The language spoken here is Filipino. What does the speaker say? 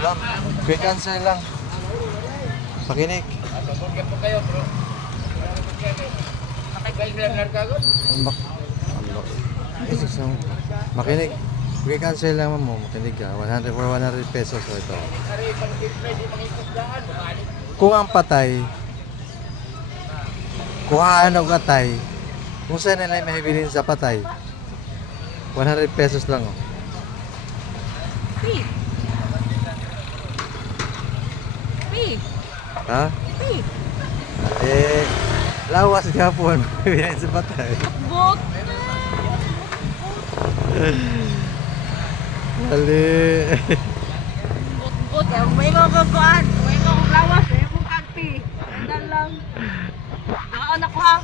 Lang, quick answer lang. Pakinig. Makinig. Quick answer lang mo. Makinig ka. 100 for 100 pesos. So ito. Kung ang patay, kuhaan o katay, kung saan na mahibilin sa patay, 100 pesos lang. Oh. Free. Free. Ha? Free. Eh, lawas gapon. Mahibilin sa patay. Bot. Dali. Bot. May mga baguan. May mga lawas. May mga kagpi. Ano lang. Nakaanak ko ha.